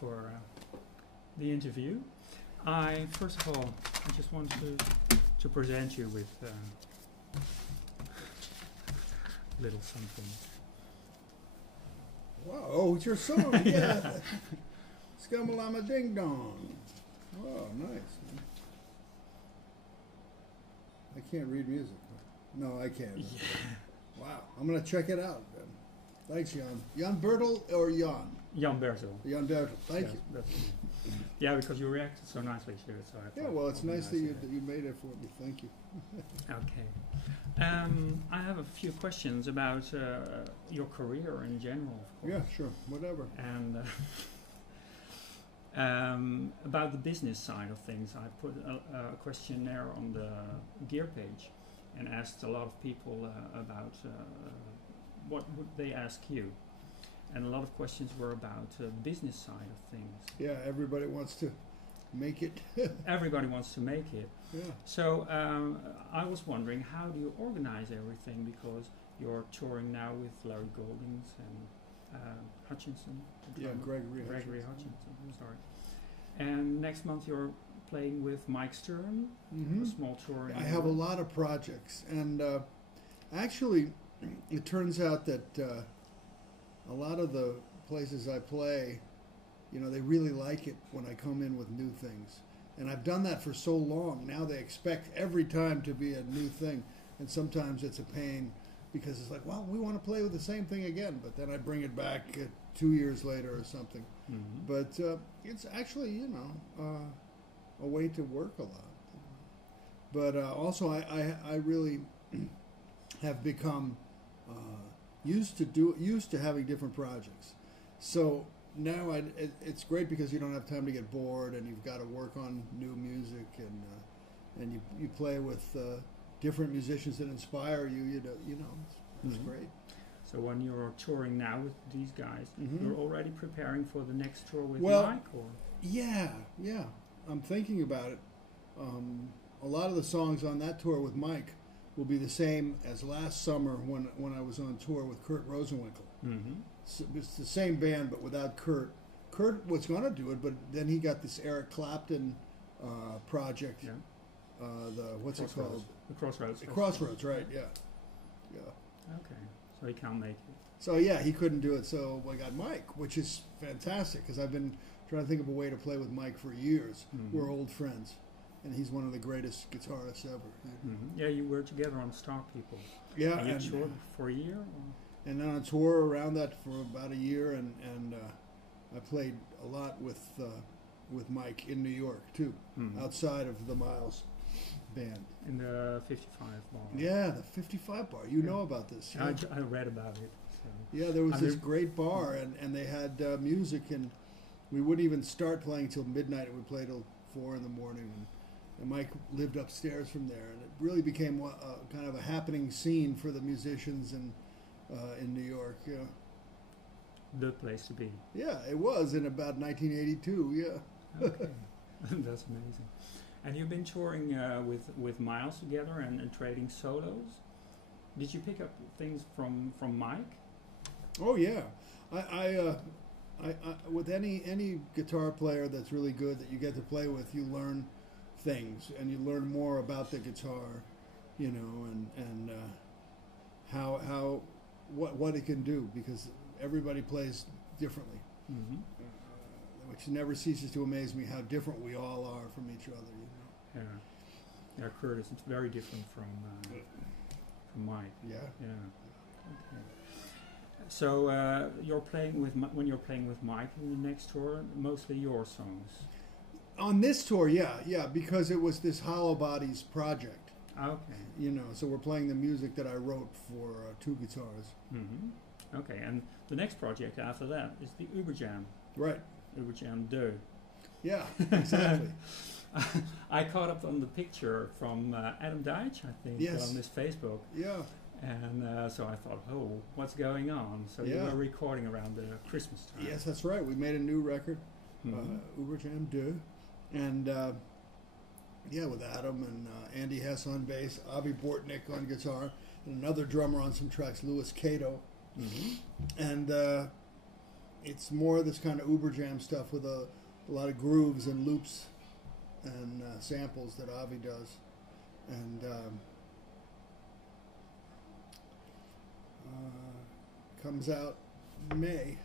for the interview. First of all, I just want to present you with a little something. Wow, oh, it's your song, yeah. Scumalama Ding Dong. Oh, nice. I can't read music. No, I can't. Yeah. Wow, I'm going to check it out then. Thanks, Jan. Jan Bertel or Jan? Jan Bertel. Jan Bertel, thank you. Yeah, because you reacted so nicely to it. So I Yeah, thought well, it's it would be nice that to you made it for me. Thank you. Okay. I have a few questions about your career in general, of course. Yeah, sure, whatever. And about the business side of things, I put a questionnaire on the gear page and asked a lot of people about what would they ask you. And a lot of questions were about the business side of things. Yeah, everybody wants to make it. Everybody wants to make it. Yeah. So I was wondering, how do you organize everything? Because you're touring now with Larry Goldings and Hutchinson. Yeah, Gregory Hutchinson. I'm sorry. And next month you're playing with Mike Stern, a small tour. I have a lot of projects, and actually, it turns out that a lot of the places I play, you know, they really like it when I come in with new things. And I've done that for so long. Now they expect every time to be a new thing. And sometimes it's a pain because it's like, well, we want to play with the same thing again. But then I bring it back 2 years later or something. Mm-hmm. But it's actually, you know, a way to work a lot. But also I really have become used to having different projects. So now it's great because you don't have time to get bored, and you've got to work on new music, and you play with different musicians that inspire you. You know, it's great. So when you're touring now with these guys, you're already preparing for the next tour with Well, Mike, or? Yeah, I'm thinking about it. A lot of the songs on that tour with Mike will be the same as last summer when I was on tour with Kurt Rosenwinkel. Mm-hmm. So it's the same band, but without Kurt. Kurt was going to do it, but then he got this Eric Clapton project. Yeah. What's it called? The Crossroads. Crossroads, right? Yeah. Okay, so he can't make it. So yeah, he couldn't do it. So I got Mike, which is fantastic because I've been trying to think of a way to play with Mike for years. Mm-hmm. We're old friends, and he's one of the greatest guitarists ever. Mm-hmm. Yeah, you were together on Star People. Yeah, and you toured for a year. Or? And then on tour around that for about a year, and I played a lot with Mike in New York too, outside of the Miles band. In the 55 bar. Yeah, the 55 bar. You know about this. Yeah? I read about it. So. Yeah, there was this great bar, and they had music, and we wouldn't even start playing till midnight, and we played till 4 in the morning. And Mike lived upstairs from there, and it really became kind of a happening scene for the musicians and in New York. Yeah. The place to be. Yeah, it was in about 1982. Yeah. Okay. That's amazing. And you've been touring with Miles together and trading solos. Did you pick up things from Mike? Oh yeah, I with any guitar player that's really good that you get to play with, you learn things and you learn more about the guitar, you know, and how what it can do, because everybody plays differently. Mm-hmm. Which never ceases to amaze me how different we all are from each other. You know? Yeah, Curtis, it's very different from Mike. Yeah. Yeah. Okay. So you're playing with when you're playing with Mike in the next tour, mostly your songs. On this tour, yeah, because it was this Hollow Bodies project. Okay. You know, so we're playing the music that I wrote for 2 guitars. Mm-hmm. Okay, and the next project after that is the Uberjam. Right. Uberjam 2. Yeah, exactly. I caught up on the picture from Adam Deitch, I think, on his Facebook. Yeah. And so I thought, oh, what's going on? So you were recording around the Christmas time. Yes, that's right. We made a new record, Uberjam 2. And, with Adam and Andy Hess on bass, Avi Bortnick on guitar, and another drummer on some tracks, Louis Cato. Mm-hmm. And it's more this kind of Uber Jam stuff with a lot of grooves and loops and samples that Avi does, and comes out May.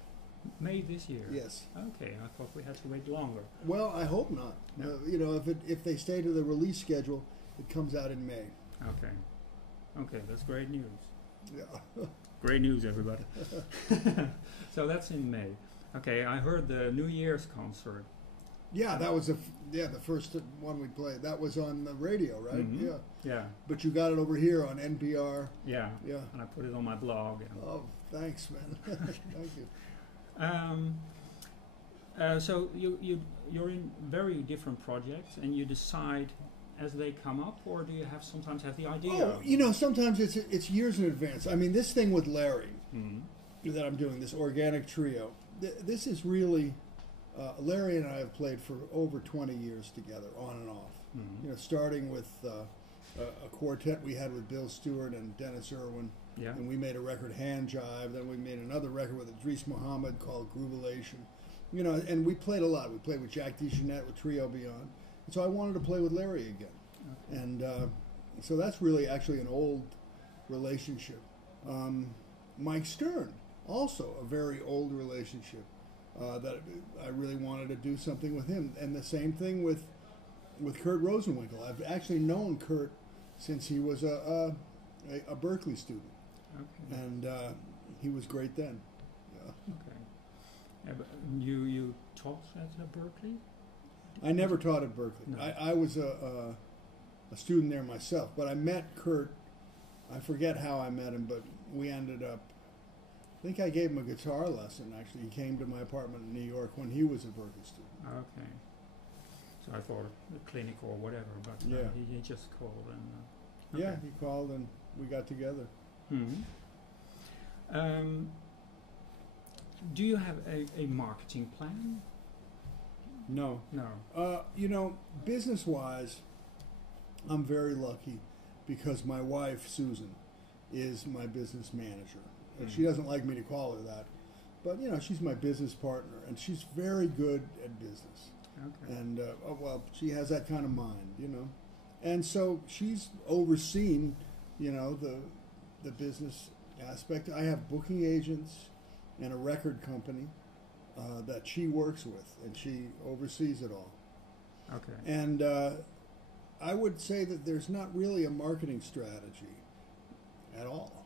May this year? Yes. Okay, I thought we had to wait longer. Well, I hope not. No. You know, if they stay to the release schedule, it comes out in May. Okay. Okay, that's great news. Yeah. Great news, everybody. So that's in May. Okay, I heard the New Year's concert. Yeah, that was the first one we played. That was on the radio, right? Mhm. Yeah. Yeah. But you got it over here on NPR. Yeah. Yeah. And I put it on my blog. And Oh, thanks, man. Thank you. So you're in very different projects, and you decide as they come up, or do you sometimes have the idea? Oh, you know, sometimes it's years in advance. I mean, this thing with Larry Mhm. that I'm doing, this organic trio, this is really Larry and I have played for over 20 years together, on and off. Mhm. You know, starting with a quartet we had with Bill Stewart and Dennis Irwin. Yeah. And we made a record, Hand Jive. Then we made another record with Idris Muhammad called Groovelation. You know, and we played a lot. We played with Jack DeJohnette with Trio Beyond. And so I wanted to play with Larry again. Okay. And so that's really actually an old relationship. Mike Stern, also a very old relationship that I really wanted to do something with him. And the same thing with Kurt Rosenwinkel. I've actually known Kurt since he was a Berkeley student. Okay. And he was great then. Yeah. Okay. Yeah, but you taught at Berkeley? I never taught at Berkeley. No. I was a student there myself, but I met Kurt. I forget how I met him, but we ended up, I think I gave him a guitar lesson, actually. He came to my apartment in New York when he was a Berkeley student. Okay. So I thought a clinic or whatever, but Yeah. he just called and... Yeah, okay. he called and we got together. Mhm. Do you have a marketing plan? No. No. You know, business-wise, I'm very lucky because my wife, Susan, is my business manager. And she doesn't like me to call her that, but, you know, she's my business partner, and she's very good at business. Okay. And, well, she has that kind of mind, you know. And so she's overseen, you know, the business aspect. I have booking agents and a record company that she works with, and she oversees it all. Okay. And I would say that there's not really a marketing strategy at all.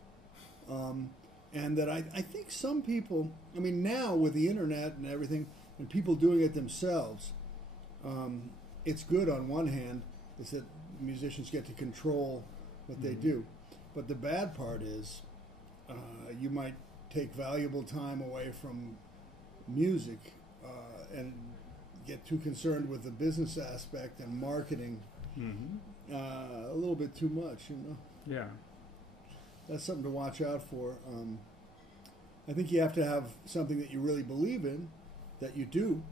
And that I think some people, I mean, now with the internet and everything, and people doing it themselves, it's good on one hand, is that musicians get to control what they do. But the bad part is you might take valuable time away from music and get too concerned with the business aspect and marketing a little bit too much, you know. Yeah. That's something to watch out for. I think you have to have something that you really believe in, that you do,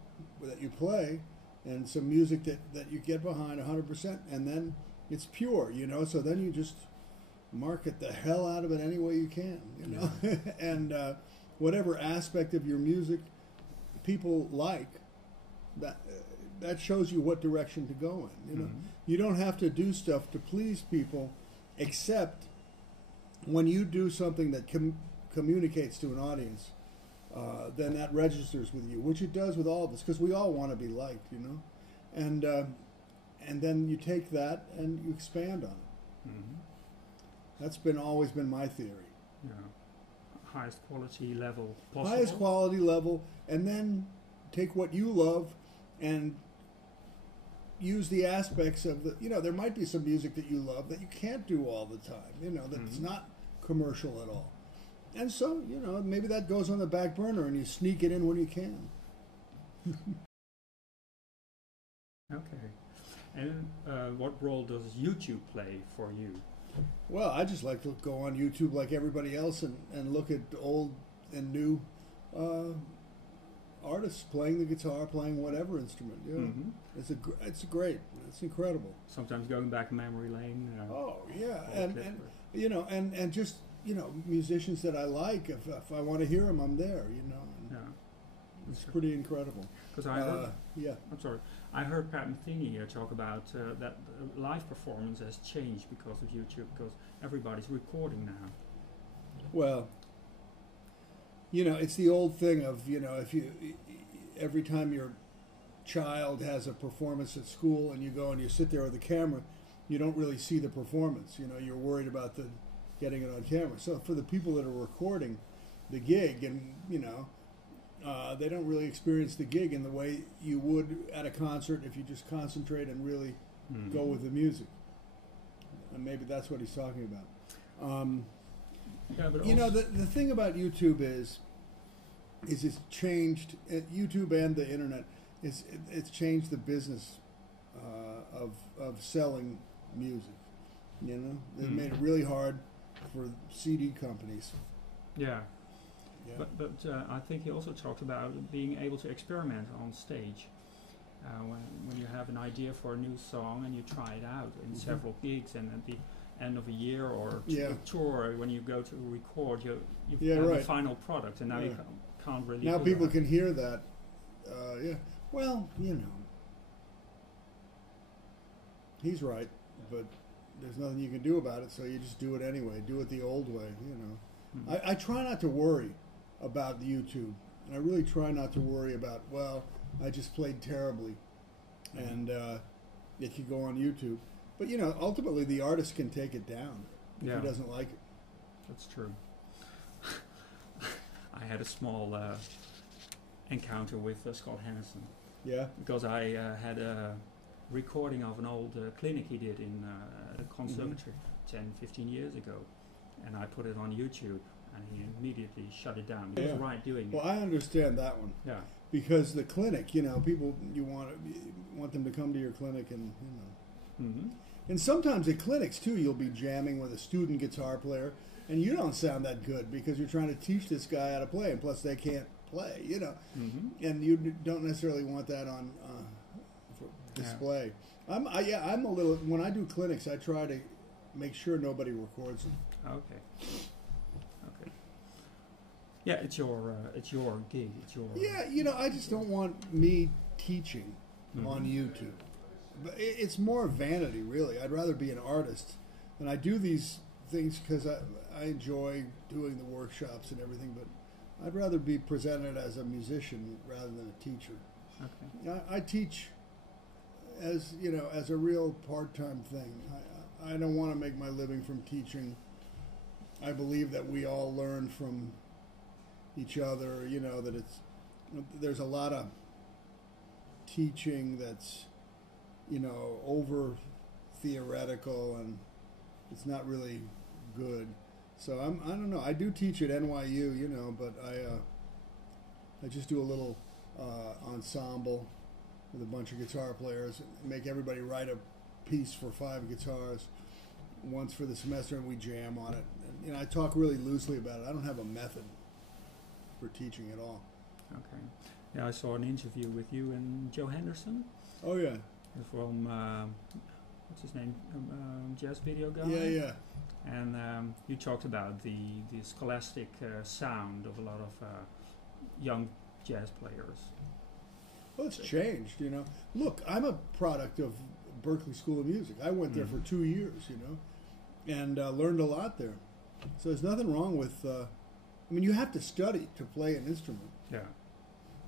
that you play, and some music that you get behind 100%, and then it's pure, you know. So then you just market the hell out of it any way you can, you know. And whatever aspect of your music people like, that shows you what direction to go in, you know. You don't have to do stuff to please people, except when you do something that communicates to an audience, then that registers with you, which it does with all of us, because we all want to be liked, you know. And then you take that and you expand on it. That's always been my theory. Yeah. Highest quality level possible. Highest quality level, and then take what you love and use the aspects of the, you know, there might be some music that you love that you can't do all the time, you know, that's not commercial at all. And so, you know, maybe that goes on the back burner and you sneak it in when you can. Okay. And what role does YouTube play for you? Well, I just like to go on YouTube like everybody else and look at old and new artists playing the guitar, playing whatever instrument. Yeah, it's great. It's incredible. Sometimes going back memory lane. Oh yeah, and you know, and just, you know, musicians that I like. If I want to hear them, I'm there. You know. It's pretty incredible. Because I heard, yeah. I'm sorry, I heard Pat Metheny talk about that live performance has changed because of YouTube, because everybody's recording now. Well, you know, it's the old thing of, you know, if you every time your child has a performance at school and you go and you sit there with the camera, you don't really see the performance. You know, you're worried about getting it on camera. So for the people that are recording the gig, and you know, they don't really experience the gig in the way you would at a concert if you just concentrate and really go with the music. And maybe that's what he's talking about. Yeah, but you know, the thing about YouTube is it's changed, YouTube and the internet, it's changed the business of selling music. You know, it made it really hard for CD companies. Yeah. Yeah. But I think he also talked about being able to experiment on stage. When you have an idea for a new song and you try it out in several gigs, and at the end of a year or a tour, when you go to record, you have a final product, and now you can't really. Now people can hear that. Yeah. Well, you know, he's right, but there's nothing you can do about it, so you just do it anyway. Do it the old way, you know. I try not to worry about YouTube. I really try not to worry about, well, I just played terribly, and it could go on YouTube. But, you know, ultimately the artist can take it down if he doesn't like it. That's true. I had a small encounter with Scott Henderson. Yeah? Because I had a recording of an old clinic he did in a conservatory 10, 15 years ago. And I put it on YouTube, and he immediately shut it down. He was right doing it. Well, I understand that one. Yeah. Because the clinic, you know, people, you want them to come to your clinic, and, you know. And sometimes at clinics, too, you'll be jamming with a student guitar player, and you don't sound that good because you're trying to teach this guy how to play, and plus they can't play, you know. And you don't necessarily want that on for display. I'm a little, when I do clinics, I try to make sure nobody records them. Okay. Yeah, it's your gig. It's your. Yeah, you know, I just don't want me teaching on YouTube. But it's more vanity, really. I'd rather be an artist, and I do these things because I enjoy doing the workshops and everything. But I'd rather be presented as a musician rather than a teacher. Okay. I teach as, you know, as a real part-time thing. I don't want to make my living from teaching. I believe that we all learn from each other, you know, that there's a lot of teaching that's, you know, over theoretical, and it's not really good. So I don't know. I do teach at NYU, you know, but I just do a little ensemble with a bunch of guitar players, make everybody write a piece for 5 guitars once for the semester, and we jam on it. And, you know, I talk really loosely about it. I don't have a method for teaching at all. Okay. Yeah, I saw an interview with you and Joe Henderson. Oh yeah. From what's his name? Jazz video guy. Yeah. And you talked about the scholastic sound of a lot of young jazz players. Well, it's changed, you know. Look, I'm a product of Berklee School of Music. I went there for 2 years, you know, and learned a lot there. So there's nothing wrong with. I mean, you have to study to play an instrument. Yeah.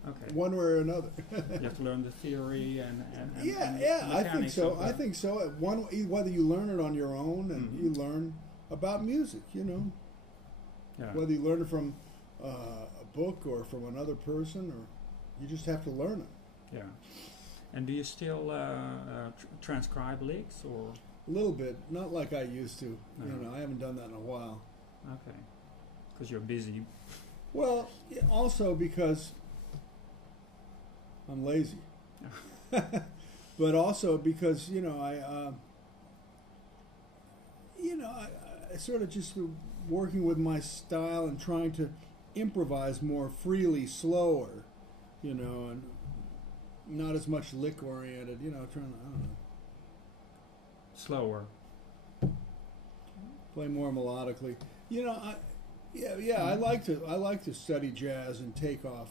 Okay. One way or another. You have to learn the theory and I think so. I think so. Whether you learn it on your own and you learn about music, you know. Yeah. Whether you learn it from a book or from another person, or you just have to learn it. Yeah. And do you still transcribe licks, or? A little bit, not like I used to. No. You know, I haven't done that in a while. Okay. Because you're busy. Well, also because I'm lazy. But also because, you know, I sort of just working with my style and trying to improvise more freely, slower, you know, and not as much lick oriented, you know, trying to, I don't know. Slower. Play more melodically. You know, I like to study jazz and take off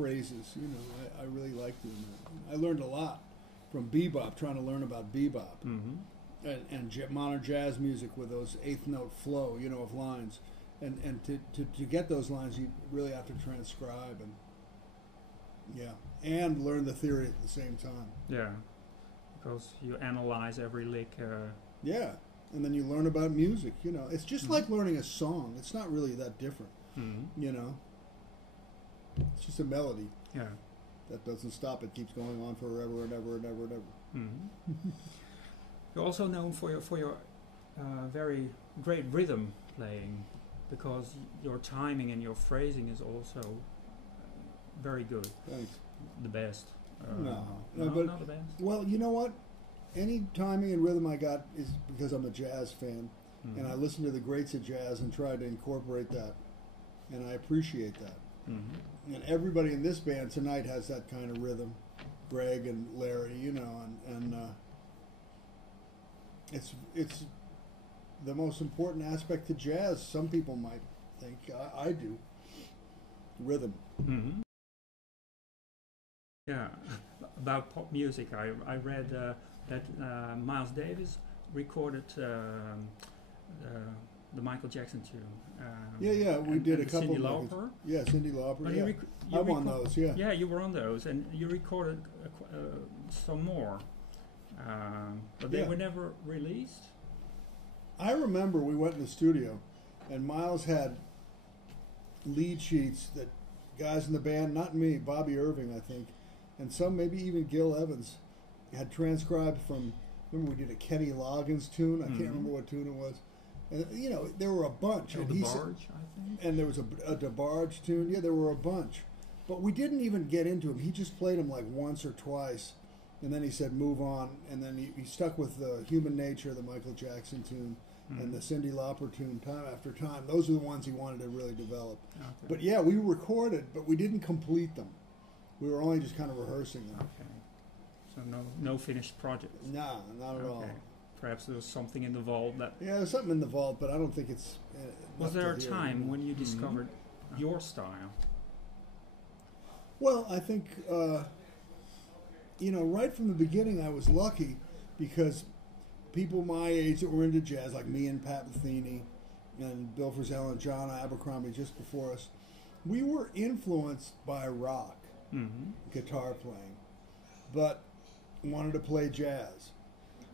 phrases. You know, I really like doing that. I learned a lot from bebop, trying to learn about bebop and modern jazz music with those eighth note flow, you know, of lines. And to get those lines, you really have to transcribe and learn the theory at the same time. Yeah, because you analyze every lick. Yeah, and then you learn about music. You know, it's just like learning a song. It's not really that different. You know, it's just a melody. Yeah, that doesn't stop. It keeps going on forever and ever and ever and ever. You're also known for your very great rhythm playing, because your timing and your phrasing is also very good. Thanks. The best. No, but not the best. Well, you know what? Any timing and rhythm I got is because I'm a jazz fan, and I listen to the greats of jazz and try to incorporate that, and I appreciate that. And everybody in this band tonight has that kind of rhythm, Greg and Larry, you know, and it's the most important aspect to jazz. Some people might think, I do. Rhythm. Yeah, about pop music, I read that Miles Davis recorded the Michael Jackson tune. We did a couple. Cyndi Lauper. Yeah, Cyndi Lauper. But yeah. I'm on those. Yeah. Yeah, you were on those, and you recorded some more, but they were never released. I remember we went in the studio, and Miles had lead sheets that guys in the band, not me, Bobby Irving, I think, and some, maybe even Gil Evans, had transcribed from, remember we did a Kenny Loggins tune? I can't remember what tune it was. And, you know, there were a bunch. Oh, and DeBarge, I think. And there was a DeBarge tune. Yeah, there were a bunch. But we didn't even get into them. He just played them like once or twice. And then he said, move on. And then he stuck with the Human Nature, the Michael Jackson tune, and the Cyndi Lauper tune, time after time. Those are the ones he wanted to really develop. Okay. But yeah, we recorded, but we didn't complete them. We were only just kind of rehearsing them. Okay. So no finished project? Nah, not at all. Perhaps there was something in the vault that... Yeah, there's something in the vault, but I don't think it's... Was there a time when you discovered your style? Well, I think, you know, right from the beginning I was lucky because people my age that were into jazz, like me and Pat Metheny and Bill Frisell and John Abercrombie just before us, we were influenced by rock guitar playing, but wanted to play jazz.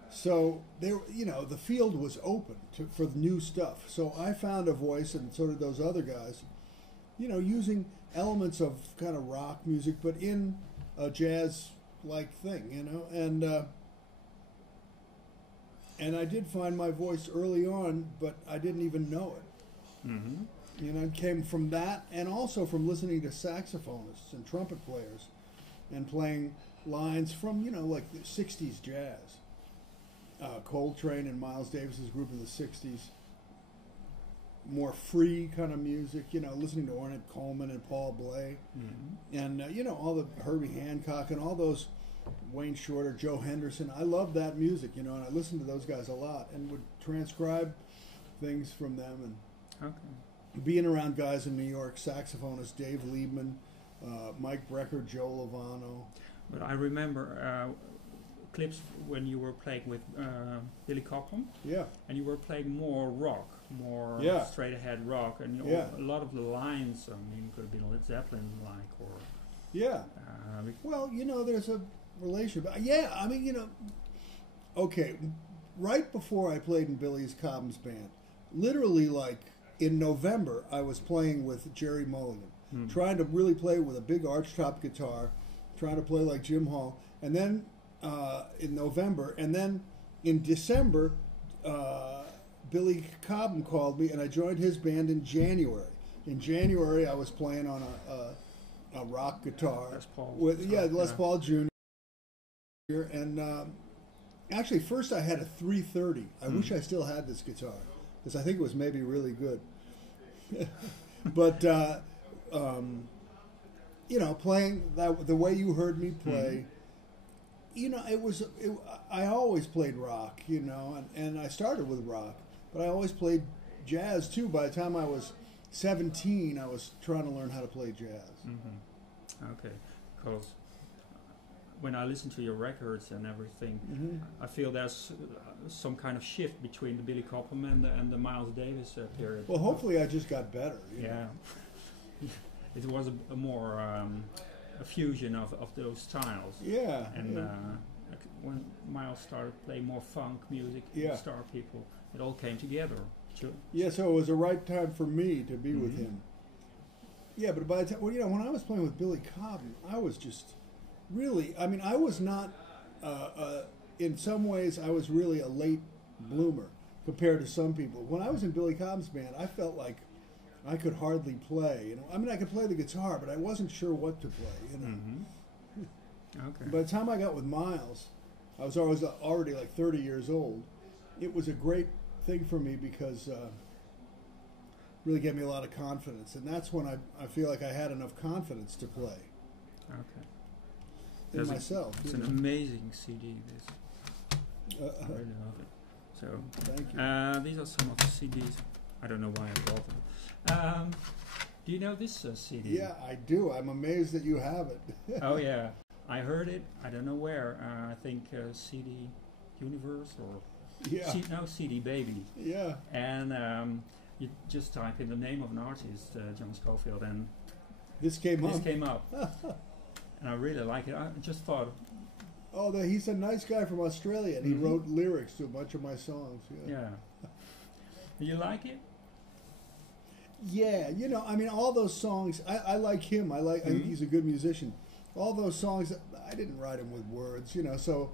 So there, you know, the field was open for new stuff. So I found a voice, and so did those other guys, you know, using elements of kind of rock music, but in a jazz-like thing, you know. And I did find my voice early on, but I didn't even know it. You know, it came from that, and also from listening to saxophonists and trumpet players, and playing lines from, you know, like the 60s jazz. Coltrane and Miles Davis's group in the 60s. More free kind of music, you know, listening to Ornette Coleman and Paul Bley. And, you know, all the Herbie Hancock and all those, Wayne Shorter, Joe Henderson. I love that music, you know, and I listened to those guys a lot and would transcribe things from them. And being around guys in New York, saxophonist Dave Liebman, Mike Brecker, Joe Lovano. But I remember clips when you were playing with Billy Cobham. Yeah. And you were playing more rock, more straight ahead rock, and a lot of the lines, I mean, could have been Led Zeppelin like, or well, you know, there's a relation. Yeah, I mean, you know, okay, right before I played in Billy Cobham's band, literally like in November, I was playing with Jerry Mulligan, trying to really play with a big archtop guitar, trying to play like Jim Hall, and then in November, and then in December, Billy Cobham called me, and I joined his band in January. In January, I was playing on a rock guitar Les Paul, with Les Paul Jr. And actually, first I had a 330. I wish I still had this guitar because I think it was maybe really good. But you know, playing that the way you heard me play. You know, I always played rock, you know, and I started with rock, but I always played jazz too. By the time I was 17, I was trying to learn how to play jazz. Okay, because when I listen to your records and everything, Mm-hmm. I feel there's some kind of shift between the Billy Cobham and the Miles Davis period. Well, hopefully I just got better. You know? Yeah, it was a more a fusion of those styles. Yeah. And yeah. when Miles started playing more funk music, Yeah. Star People, it all came together. Yeah, so it was the right time for me to be with Mhm. him. Yeah, but by the time, well, you know, when I was playing with Billy Cobham, I was just really, I mean, I was not, in some ways, I was really a late bloomer compared to some people. When I was in Billy Cobham's band, I felt like I could hardly play. You know, I mean, I could play the guitar, but I wasn't sure what to play. You know. Mm-hmm. Okay. By the time I got with Miles, I was already like 30 years old. It was a great thing for me because really gave me a lot of confidence, and that's when I feel like I had enough confidence to play Okay. in There's myself. It's you an know. amazing CD. This. I really love it. So Thank you. these are some of the CDs. I don't know why I brought them. Do you know this CD? Yeah, I do. I'm amazed that you have it. Oh yeah, I heard it. I don't know where. I think CD Universe or Yeah. CD Baby. Yeah. And you just type in the name of an artist, John Scofield, and This came this up. came up. And I really like it. I just thought, Oh, he's a nice guy from Australia, and he Mhm. wrote lyrics to a bunch of my songs. yeah. Do you like it? Yeah, you know, I mean, all those songs, I like him. I think Mhm. he's a good musician. All those songs, I didn't write them with words, you know. So,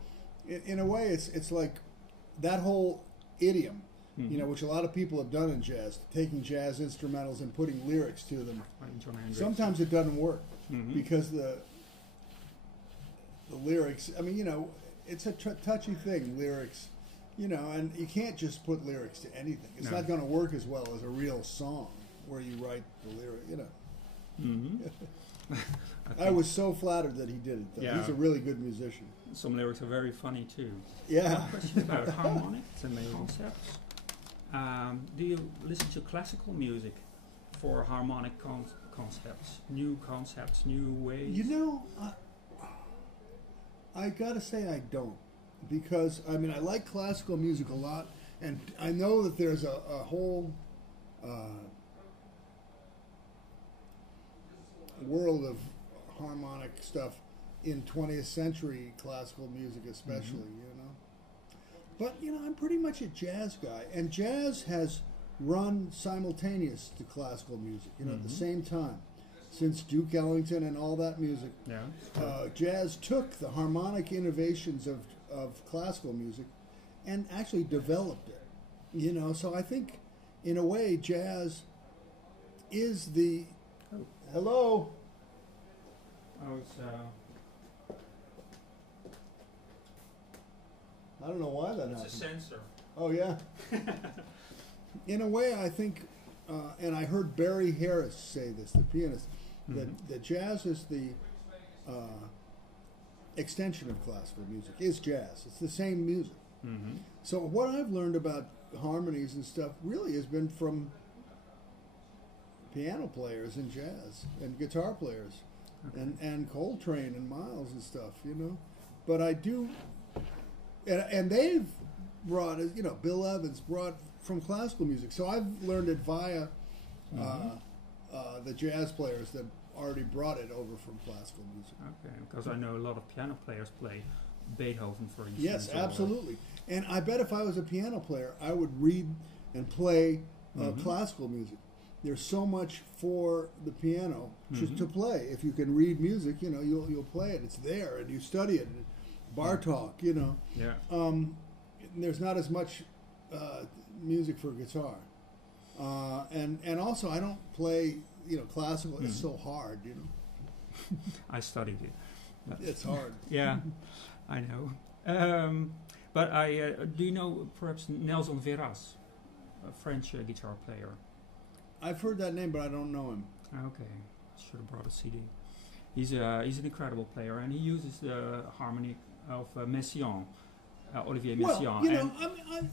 in a way, it's like that whole idiom, you know, which a lot of people have done in jazz, taking jazz instrumentals and putting lyrics to them. Like John Hendricks. Sometimes it doesn't work Mhm. because the lyrics. I mean, you know, it's a touchy thing, lyrics. You know, and you can't just put lyrics to anything. It's No. not going to work as well as a real song where you write the lyric. You know. Mhm. I was so flattered that he did it, though. Yeah. He's a really good musician. Some lyrics are very funny too. Yeah. Question about harmonics and concepts. Do you listen to classical music for harmonic concepts, new ways? You know, I gotta say I don't. Because, I mean, I like classical music a lot, and I know that there's a whole world of harmonic stuff in 20th century classical music especially, you know. But, you know, I'm pretty much a jazz guy, and jazz has run simultaneous to classical music, you know, at the same time. Since Duke Ellington and all that music, Yeah. jazz took the harmonic innovations of classical music and actually developed it, you know. So I think, in a way, jazz is the... Oh. Hello? Oh, it's I don't know why that happened. sensor. Oh, yeah. In a way, I think, and I heard Barry Harris say this, the pianist, that jazz is the extension of classical music, is jazz. It's the same music. Mm-hmm. So what I've learned about harmonies and stuff really has been from piano players in jazz and guitar players and Coltrane and Miles and stuff, you know. But I do, and they've brought, you know, Bill Evans brought from classical music. So I've learned it via the jazz players that already brought it over from classical music. Okay, because I know a lot of piano players play Beethoven, for instance. Yes, or- absolutely. And I bet if I was a piano player, I would read and play classical music. There's so much for the piano just to play. If you can read music, you know, you'll play it. It's there, and you study it. Bartok, you know. Yeah. There's not as much music for guitar, and also I don't play, you know, classical. It's so hard, you know. I studied it. But It's hard. yeah, I know. But do you know perhaps Nelson Verras, a French guitar player? I've heard that name, but I don't know him. Okay, should have brought a CD. He's an incredible player, and he uses the harmony of Messiaen, Olivier Well, Messiaen. you know,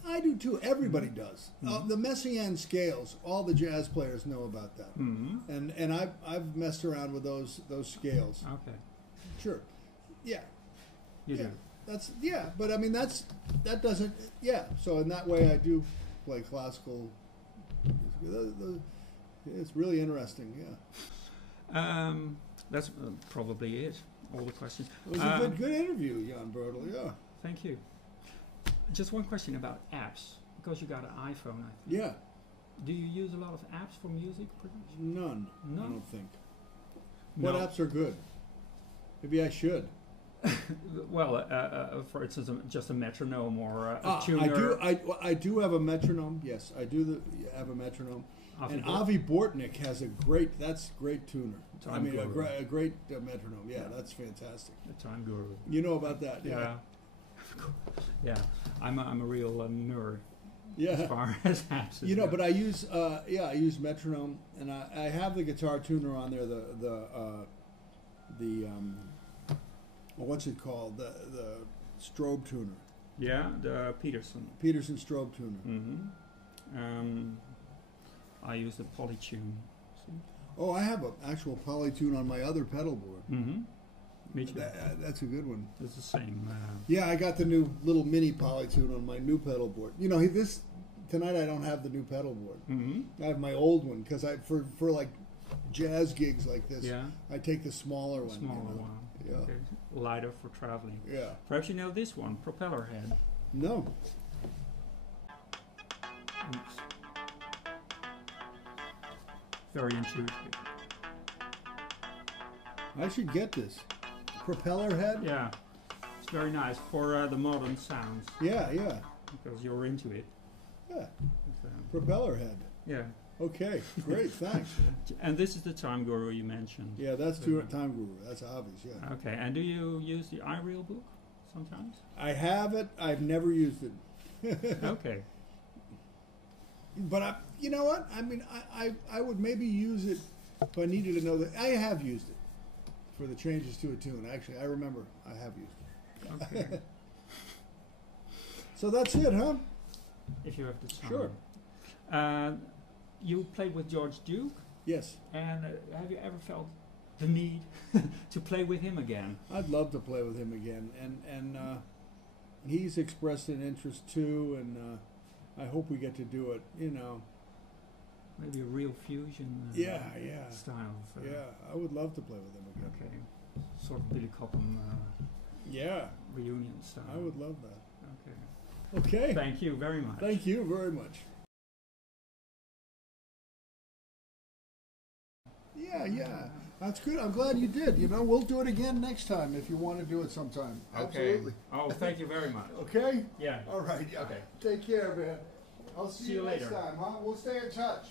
I do too. Everybody does. The Messiaen scales, all the jazz players know about that. And I've messed around with those scales. Okay. Sure. Yeah. You do. That's but I mean that doesn't so in that way I do play classical. It's really interesting. That's probably it. All the questions. It was a good interview, Jan Brodel. Yeah. Thank you. Just one question about apps, because you got an iPhone, I think. Yeah. Do you use a lot of apps for music production? None. No? I don't think. No. What apps are good? Maybe I should. Well, for instance, just a metronome or a tuner. I do have a metronome. Yes, I do have a metronome. And Avi Bortnick has a great tuner. Time a Guru. great metronome. Yeah, that's fantastic. The Time Guru. You know about that? Yeah. Yeah, I'm a real nerd. Yeah. As far as apps. You know, but I use metronome, and I have the guitar tuner on there. What's it called? The strobe tuner. Yeah, the Peterson strobe tuner. I use the Polytune. Oh, I have an actual Polytune on my other pedal board. Me too. That's a good one. It's the same. Yeah, I got the new little mini Polytune on my new pedal board. You know, tonight I don't have the new pedal board. I have my old one because for like jazz gigs like this, I take the smaller one. Smaller one. Yeah. Okay. Lighter for traveling. Yeah. Perhaps you know this one, propeller head. No. Oops. Very intuitive. I should get this. Propeller head? Yeah. It's very nice for the modern sounds. Yeah. Because you're into it. Yeah. Propeller head. Yeah. Okay, great, thanks. And this is the Time Guru you mentioned. Yeah, that's Time Guru. That's obvious, yeah. Okay, and do you use the iReal book sometimes? I have it. I've never used it. Okay. But you know what? I mean, I would maybe use it if I needed to know that. I have used it for the changes to a tune. Actually, I remember I have used it. Okay. So that's it, huh? If you have the time. Sure. You played with George Duke. Yes. And have you ever felt the need to play with him again? I'd love to play with him again, and he's expressed an interest too, and I hope we get to do it. You know. Maybe a real fusion. Style. I would love to play with him again. Okay. Sort of Billy Cobham. Reunion style. I would love that. Okay. Okay. Thank you very much. Thank you very much. Yeah. That's good. I'm glad you did. You know, we'll do it again next time if you want to do it sometime. Okay. Absolutely. Oh, thank you very much. Okay? Yeah. All right. Yeah. Okay. Take care, man. I'll see you later. next time, huh? We'll stay in touch.